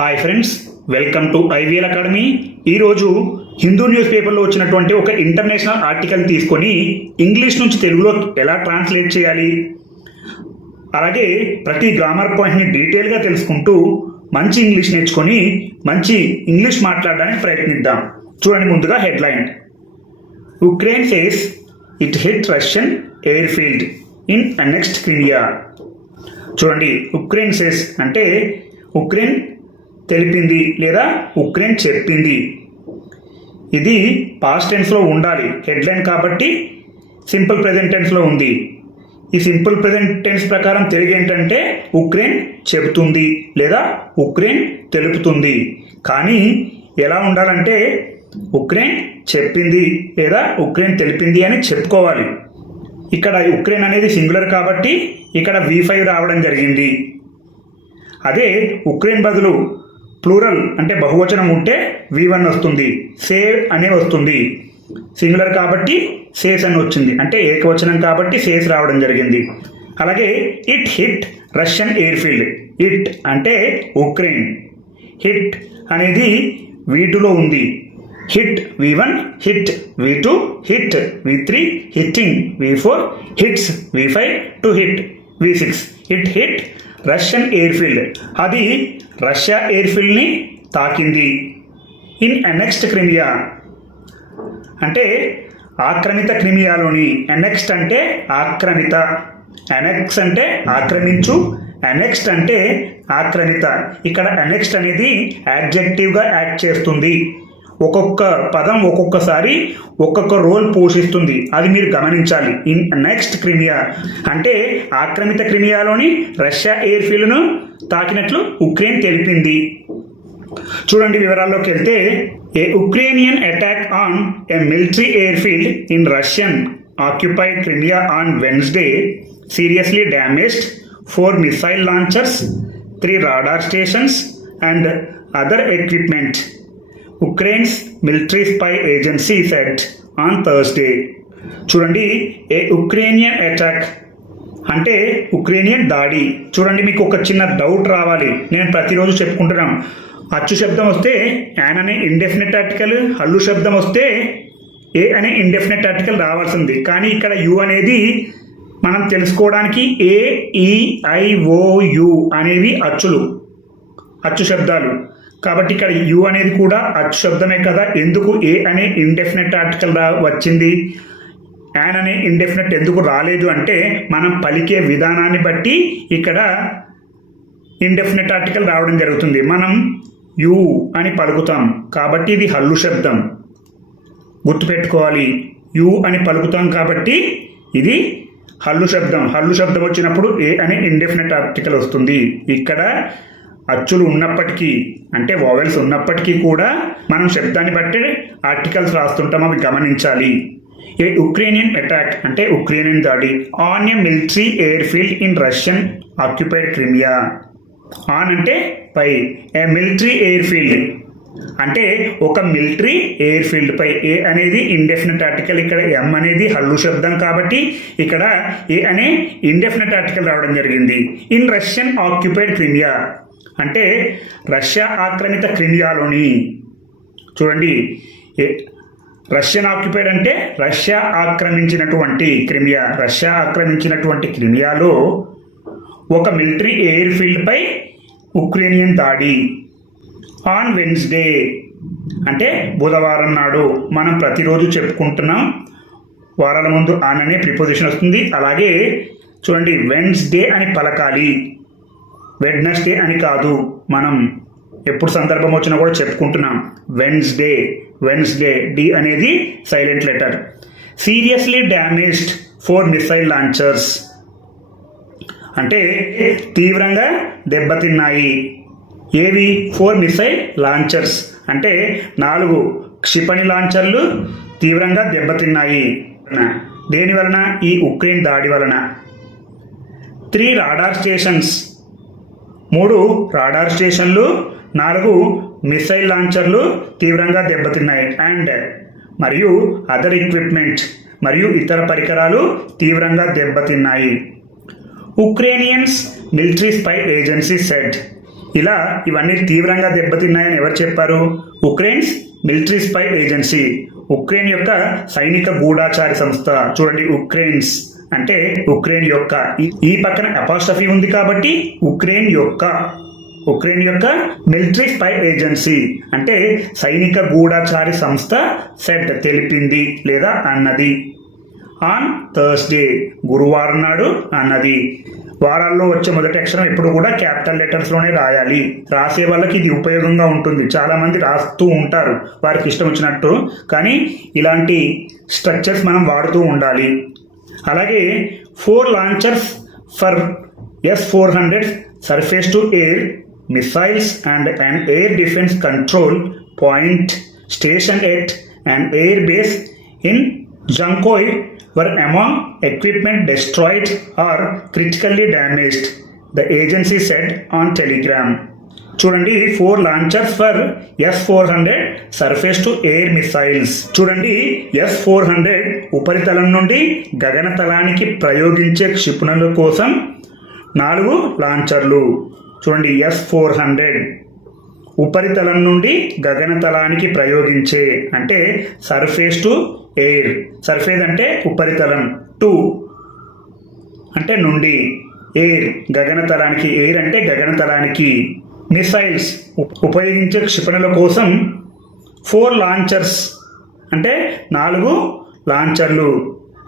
Hi friends welcome to IVL academy ఈరోజు Hindu news పేపర్లో వచ్చినటువంటి ఒక ఇంటర్నేషనల్ ఆర్టికల్ తీసుకొని ఇంగ్లీష్ నుంచి తెలుగులో ఎలా ట్రాన్స్లేట్ చేయాలి? అలాగే ప్రతి గ్రామర్ పాయింట్ని డీటెయిల్గా తెలుసుకుంటూ మంచి ఇంగ్లీష్ నేర్చుకొని మంచి ఇంగ్లీష్ మాట్లాడడానికి ప్రయత్నిద్దాం. చూడండి ముందుగా headline Ukraine says it hit Russian airfield in annexed Crimea చూడండి ఉక్రెయిన్ సేస్ అంటే ఉక్రెయిన్ తెలిపింది లేదా ఉక్రెయిన్ చెప్పింది. ఇది పాస్ట్ టెన్స్లో ఉండాలి. హెడ్లైన్ కాబట్టి సింపుల్ ప్రెజెంట్ టెన్స్లో ఉంది. ఈ సింపుల్ ప్రెజెంట్ టెన్స్ ప్రకారం తెలుగు ఏంటంటే ఉక్రెయిన్ చెబుతుంది లేదా ఉక్రెయిన్ తెలుపుతుంది. కానీ ఎలా ఉండాలంటే ఉక్రెయిన్ చెప్పింది లేదా ఉక్రెయిన్ తెలిపింది అని చెప్పుకోవాలి. ఇక్కడ ఉక్రెయిన్ అనేది సింగులర్ కాబట్టి ఇక్కడ వి ఫైవ్ రావడం జరిగింది. అదే ఉక్రెయిన్ బదులు ప్లూరల్ అంటే బహువచనం ఉంటే వి వన్ వస్తుంది. సేవ్ అనే వస్తుంది. సింగులర్ కాబట్టి సేస్ అని వచ్చింది. అంటే ఏకవచనం కాబట్టి సేస్ రావడం జరిగింది. అలాగే it hit Russian airfield it అంటే ఉక్రెయిన్ హిట్ అనేది వీటులో ఉంది. Hit V one hit V two hit V three hitting V four hits V five to hit V six hit hit Russian airfield అది Russia ఎయిర్ ఫీల్డ్ని తాకింది. In annexed Crimea. అంటే ఆక్రమిత క్రిమియాలోని ఎనెక్స్ట్ అంటే ఆక్రమిత. ఎనెక్స్ అంటే ఆక్రమించు. ఎనెక్స్ట్ అంటే ఆక్రమిత. ఇక్కడ ఎనెక్స్ట్ అనేది యాడ్జెక్టివ్గా యాక్ట్ చేస్తుంది. ఒక్కొక్క పదం ఒక్కొక్కసారి ఒక్కొక్క రోల్ పోషిస్తుంది. అది మీరు గమనించాలి. In annexed Crimea. అంటే ఆక్రమిత క్రిమియాలోని రష్యా ఎయిర్ ఫీల్డ్ను తాకినట్లు ఉక్రెయిన్ తెలిపింది. చూడండి వివరాల్లోకి వెళ్తే a Ukrainian attack on a military airfield in Russian occupied Crimea on Wednesday seriously damaged four missile launchers three radar stations and other equipment Ukraine's military spy agency said on Thursday. చూడండి a Ukrainian attack అంటే Ukrainian దాడి. చూడండి మీకు ఒక చిన్న doubt రావాలి. నేను ప్రతిరోజు చెప్పుకుంటున్నాను అచ్చు శబ్దం వస్తే యాన్ అనే ఇండెఫినెట్ ఆర్టికల్ హల్లు శబ్దం వస్తే ఏ అనే ఇండెఫినెట్ ఆర్టికల్ రావాల్సింది. కానీ ఇక్కడ యు అనేది మనం తెలుసుకోవడానికి ఏ ఈ ఐ ఓ యు అనేవి అచ్చులు అచ్చు శబ్దాలు. కాబట్టి ఇక్కడ యు అనేది కూడా అచ్చు శబ్దమే కదా. ఎందుకు ఏ అనే ఇండెఫినెట్ ఆర్టికల్ రా వచ్చింది? యాన్ అనే ఇండెఫినెట్ ఎందుకు రాలేదు అంటే మనం పలికే విధానాన్ని బట్టి ఇక్కడ ఇండెఫినెట్ ఆర్టికల్ రావడం జరుగుతుంది. మనం యు అని పలుకుతాం. కాబట్టి ఇది హల్లు శబ్దం. గుర్తుపెట్టుకోవాలి. యు అని పలుకుతాం కాబట్టి ఇది హల్లు శబ్దం. హల్లు శబ్దం వచ్చినప్పుడు ఏ అనే ఇండెఫినెట్ ఆర్టికల్ వస్తుంది. ఇక్కడ అచ్చులు ఉన్నప్పటికీ అంటే వావెల్స్ ఉన్నప్పటికీ కూడా మనం శబ్దాన్ని బట్టి ఆర్టికల్స్ రాస్తుంటాం అవి గమనించాలి. ఏ ఉక్రేనియన్ అటాక్ అంటే ఉక్రేనియన్ దాడి. On a military airfield in Russian occupied Crimea. On అంటే పై. ఏ మిలిటరీ ఎయిర్ ఫీల్డ్ అంటే ఒక మిలిటరీ ఎయిర్ ఫీల్డ్ పై. ఏ అనేది ఇండెఫినెట్ ఆర్టికల్. ఇక్కడ ఎం అనేది హల్లు శబ్దం కాబట్టి ఇక్కడ ఏ అనే ఇండెఫినెట్ ఆర్టికల్ రావడం జరిగింది. In Russian occupied Crimea. అంటే రష్యా ఆక్రమిత క్రిమియాలోని చూడండి రష్యన్ ఆక్యుపైడ్ అంటే రష్యా ఆక్రమించినటువంటి క్రిమియా రష్యా ఆక్రమించినటువంటి క్రిమియాలో ఒక మిలిటరీ ఎయిర్ ఫీల్డ్పై ఉక్రేనియన్ దాడి. ఆన్ వెన్స్డే అంటే బుధవారం నాడు మనం ప్రతిరోజు చెప్పుకుంటున్నాం వారాల ముందు ఆన్ అనే ప్రిపోజిషన్ వస్తుంది. అలాగే చూడండి వెన్స్డే అని పలకాలి. వెడ్నెస్డే అని కాదు. మనం ఎప్పుడు సందర్భం వచ్చినా కూడా చెప్పుకుంటున్నాం. వెన్స్డే వెన్స్డే డి అనేది silent letter. Seriously damaged four missile launchers. అంటే తీవ్రంగా దెబ్బతిన్నాయి. ఏవి? Four missile launchers. అంటే నాలుగు క్షిపణి లాంచర్లు తీవ్రంగా దెబ్బతిన్నాయి. దేని వలన? ఈ ఉక్రెయిన్ దాడి వలన. Three radar stations. మూడు రాడార్ స్టేషన్లు నాలుగు మిసైల్ లాంచర్లు తీవ్రంగా దెబ్బతిన్నాయి. అండ్ మరియు అదర్ ఎక్విప్మెంట్ మరియు ఇతర పరికరాలు తీవ్రంగా దెబ్బతిన్నాయి. Ukrainians military spy agency said ఇలా ఇవన్నీ తీవ్రంగా దెబ్బతిన్నాయని ఎవరు చెప్పారు? Ukraine's military spy agency. Ukraine యొక్క సైనిక గూఢాచారి సంస్థ. చూడండి ఉక్రెయిన్స్. అంటే ఉక్రెయిన్ యొక్క ఈ- ఈ పక్కన అపాస్టఫీ ఉంది కాబట్టి ఉక్రెయిన్ యొక్క ఉక్రెయిన్ యొక్క మిలిటరీ స్పై ఏజెన్సీ అంటే సైనిక గూఢచారి సంస్థ సెట్ తెలిపింది లేదా అన్నది. ఆన్ థర్స్డే గురువారం నాడు అన్నది. వారాల్లో వచ్చే మొదటి అక్షరం ఎప్పుడు కూడా క్యాపిటల్ లెటర్స్లోనే రాయాలి. రాసే వాళ్ళకి ఇది ఉపయోగంగా ఉంటుంది. చాలామంది రాస్తూ ఉంటారు. వారికి ఇష్టం వచ్చినట్టు. కానీ ఇలాంటి స్ట్రక్చర్స్ మనం వాడుతూ ఉండాలి. అలాగే four launchers for S four hundred surface to air missiles and and air defence control point station at and air base in Jankoy were among equipment destroyed or critically damaged, the agency said on Telegram. చూడండి four launchers for S four hundred surface to air missiles చూడండి S four hundred ఉపరితలం నుండి గగనతలానికి ప్రయోగించే క్షిపణుల కోసం నాలుగు లాంచర్లు చూడండి S four hundred ఉపరితలం నుండి గగనతలానికి ప్రయోగించే అంటే సర్ఫేస్ టు ఎయిర్ సర్ఫేస్ అంటే ఉపరితలం టు అంటే నుండి ఎయిర్ గగనతలానికి ఎయిర్ అంటే గగనతలానికి మిసైల్స్ ఉపయోగించే క్షిపణుల కోసం ఫోర్ లాంచర్స్ అంటే నాలుగు లాంచర్లు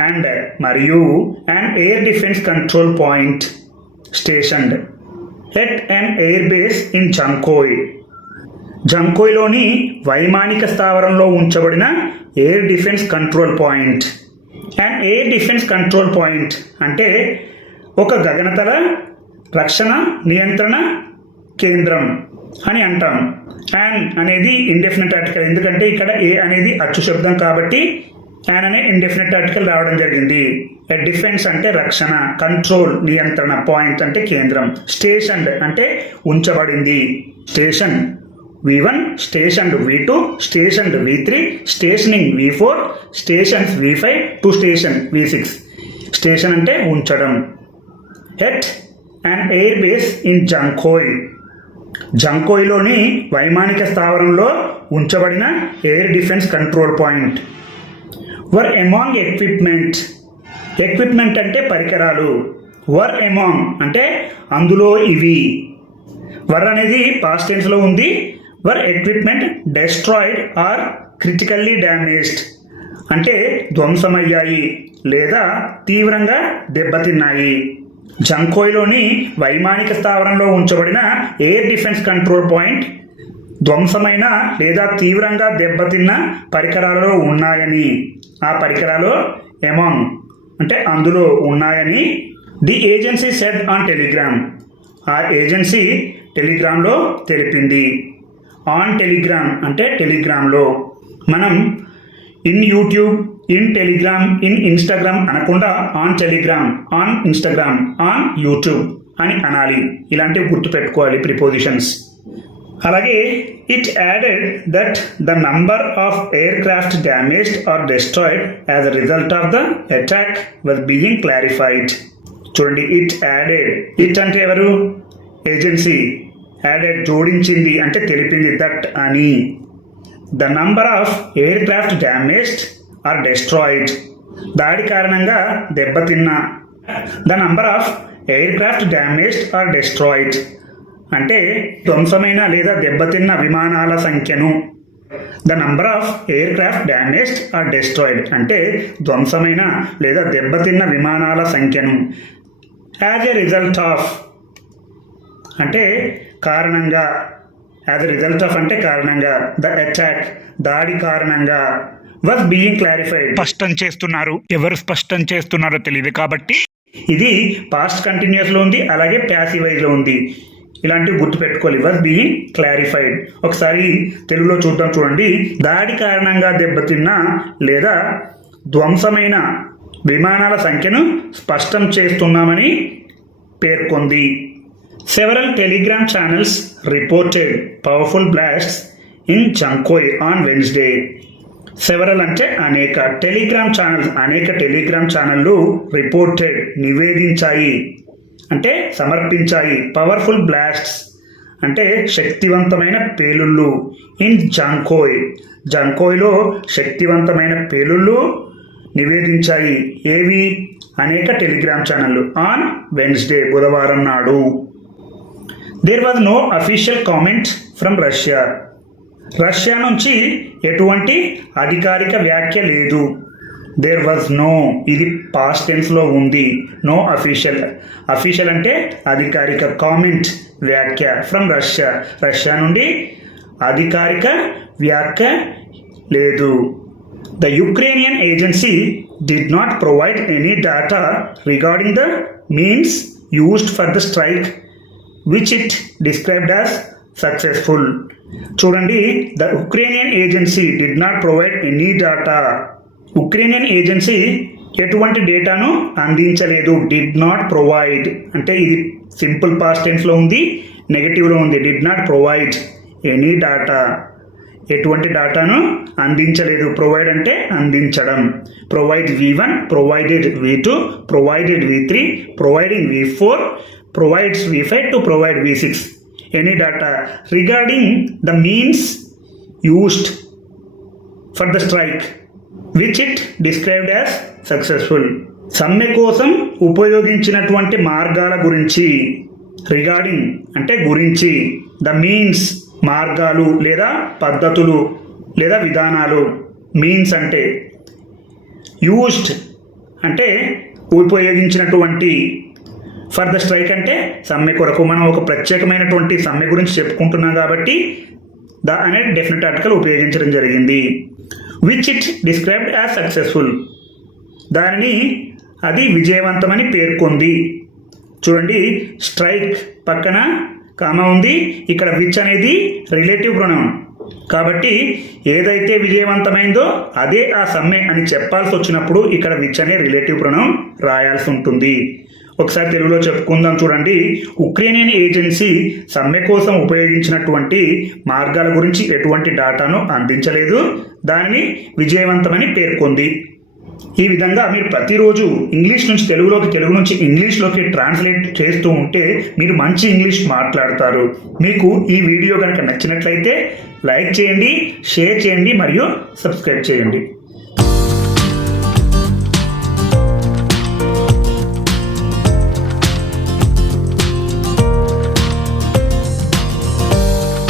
అండ్ మరియు and air defence control point station at and air base in Dzhankoi జంకోయ్లోని వైమానిక స్థావరంలో ఉంచబడిన air defence control point and air defence control point అంటే ఒక గగనతల రక్షణ నియంత్రణ కేంద్రం అని అంటాం. యాన్ అనేది ఇండెఫినెట్ ఆర్టికల్ ఎందుకంటే ఇక్కడ ఏ అనేది అచ్చు శబ్దం కాబట్టి యాన్ అనే ఇండెఫినెట్ ఆర్టికల్ రావడం జరిగింది. డిఫెన్స్ అంటే రక్షణ కంట్రోల్ నియంత్రణ పాయింట్ అంటే కేంద్రం. స్టేషన్ అంటే ఉంచబడింది. Station V one station V two station V three stationing V four stations V five to station V six station అంటే ఉంచడం. At and air base in Dzhankoi జంకోయ్లోని వైమానిక స్థావరంలో ఉంచబడిన air defence control point. Were among equipment equipment అంటే పరికరాలు. వర్ among అంటే అందులో ఇవి. వర్ అనేది పాస్ట్ టెన్స్లో ఉంది. War equipment destroyed or critically damaged అంటే ధ్వంసమయ్యాయి లేదా తీవ్రంగా దెబ్బతిన్నాయి. జంకోయ్లోని వైమానిక స్థావరంలో ఉంచబడిన ఎయిర్ డిఫెన్స్ కంట్రోల్ పాయింట్ ధ్వంసమైన లేదా తీవ్రంగా దెబ్బతిన్న పరికరాలలో ఉన్నాయని. ఆ పరికరాలు ఎమాంగ్ అంటే అందులో ఉన్నాయని the agency said on Telegram. ఆ ఏజెన్సీ టెలిగ్రామ్లో తెలిపింది. ఆన్ టెలిగ్రామ్ అంటే టెలిగ్రామ్లో. మనం in YouTube in Telegram in Instagram అనకుండా on Telegram on Instagram on YouTube అని అనాలి. ఇలాంటివి గుర్తుపెట్టుకోవాలి ప్రిపోజిషన్స్. అలాగే it added that the number of aircraft damaged or destroyed as a result of the attack was being clarified. చూడండి it added. It అంటే ఎవరు? Agency. Added జోడించింది అంటే తెలిపింది దట్ అని. The number of aircraft damaged or destroyed దాడి కారణంగా దెబ్బతిన్న the number of aircraft damaged or destroyed అంటే ధ్వంసమైన లేదా దెబ్బతిన్న విమానాల సంఖ్యను the number of aircraft damaged or destroyed అంటే ధ్వంసమైన లేదా దెబ్బతిన్న విమానాల సంఖ్యను. యాజ్ ఎ రిజల్ట్ ఆఫ్ అంటే కారణంగా యాజ్ ఎ రిజల్ట్ ఆఫ్ అంటే కారణంగా ద అటాక్ దాడి కారణంగా వాజ్ బీయింగ్ క్లారిఫైడ్ స్పష్టం చేస్తున్నారు. ఎవరు స్పష్టం చేస్తున్నారో తెలియదు కాబట్టి. ఇది పాస్ట్ కంటిన్యూస్లో ఉంది అలాగే ప్యాసివైజ్లో ఉంది. ఇలాంటివి గుర్తుపెట్టుకోవాలి. వాజ్ బీయింగ్ క్లారిఫైడ్ ఒకసారి తెలుగులో చూద్దాం చూడండి. దాడి కారణంగా దెబ్బతిన్న లేదా ధ్వంసమైన విమానాల సంఖ్యను స్పష్టం చేస్తున్నామని పేర్కొంది. Several Telegram channels reported powerful blasts in Dzhankoi on Wednesday several అంటే అనేక టెలిగ్రామ్ ఛానల్స్ అనేక టెలిగ్రామ్ ఛానళ్ళు రిపోర్టెడ్ నివేదించాయి. అంటే సమర్పించాయి. పవర్ఫుల్ బ్లాస్ట్స్ అంటే శక్తివంతమైన పేలుళ్ళు ఇన్ జాంకోయ్ జాంకోయ్లో శక్తివంతమైన పేలుళ్ళు నివేదించాయి. ఏవి? అనేక టెలిగ్రామ్ ఛానళ్ళు ఆన్ వెన్స్డే బుధవారం నాడు. There was no official comment from Russia Russia నుంచి ఎటువంటి అధికారిక వ్యాఖ్య లేదు. దేర్ వాజ్ నో ఇది పాస్ట్ టెన్స్లో ఉంది. నో అఫీషియల్ అఫీషియల్ అంటే అధికారిక కామెంట్ వ్యాఖ్య ఫ్రమ్ రష్యా రష్యా నుండి అధికారిక వ్యాఖ్య లేదు. The Ukrainian agency did not provide any data regarding the means used for the strike which it described as successful చూడండి the Ukrainian agency did not provide any data Ukrainian agency ఎటువంటి డేటాను అందించలేదు. Did not provide అంటే ఇది simple past టెన్స్లో ఉంది నెగటివ్లో ఉంది. Did not provide any data ఎటువంటి డేటాను అందించలేదు. ప్రొవైడ్ అంటే అందించడం. Provide V one provided V two provided V three providing V four provides V to to provide any data any data regarding the means used for the strike which it successful. Successful సమ్మె కోసం ఉపయోగించినటువంటి మార్గాల గురించి regarding అంటే గురించి the means మార్గాలు లేదా పద్ధతులు లేదా విధానాలు. మీన్స్ అంటే యూస్డ్ అంటే ఉపయోగించినటువంటి ఫర్ ద స్ట్రైక్ అంటే సమ్మె కొరకు మనం ఒక ప్రత్యేకమైనటువంటి సమ్మె గురించి చెప్పుకుంటున్నాం కాబట్టి ద అనే డెఫినెట్ ఆర్టికల్ ఉపయోగించడం జరిగింది. Which it described as successful దానిని అది విజయవంతమని పేర్కొంది. చూడండి స్ట్రైక్ పక్కన కామ ఉంది ఇక్కడ విచ్ అనేది రిలేటివ్ గుణం. కాబట్టి ఏదైతే విజయవంతమైందో అదే ఆ సమ్మె అని చెప్పాల్సి వచ్చినప్పుడు ఇక్కడ విచ్ అనే రిలేటివ్ ప్రణం రాయాల్సి ఉంటుంది. ఒకసారి తెలుగులో చెప్పుకుందాం చూడండి. ఉక్రేనియన్ ఏజెన్సీ సమ్మె కోసం ఉపయోగించినటువంటి మార్గాల గురించి ఎటువంటి డేటాను అందించలేదు. దానిని విజయవంతమని పేర్కొంది. ఈ విధంగా మీరు ప్రతిరోజు ఇంగ్లీష్ నుంచి తెలుగులోకి తెలుగు నుంచి ఇంగ్లీష్లోకి ట్రాన్స్లేట్ చేస్తూ ఉంటే మీరు మంచి ఇంగ్లీష్ మాట్లాడతారు. మీకు ఈ వీడియో కనుక నచ్చినట్లయితే లైక్ చేయండి షేర్ చేయండి మరియు సబ్స్క్రైబ్ చేయండి.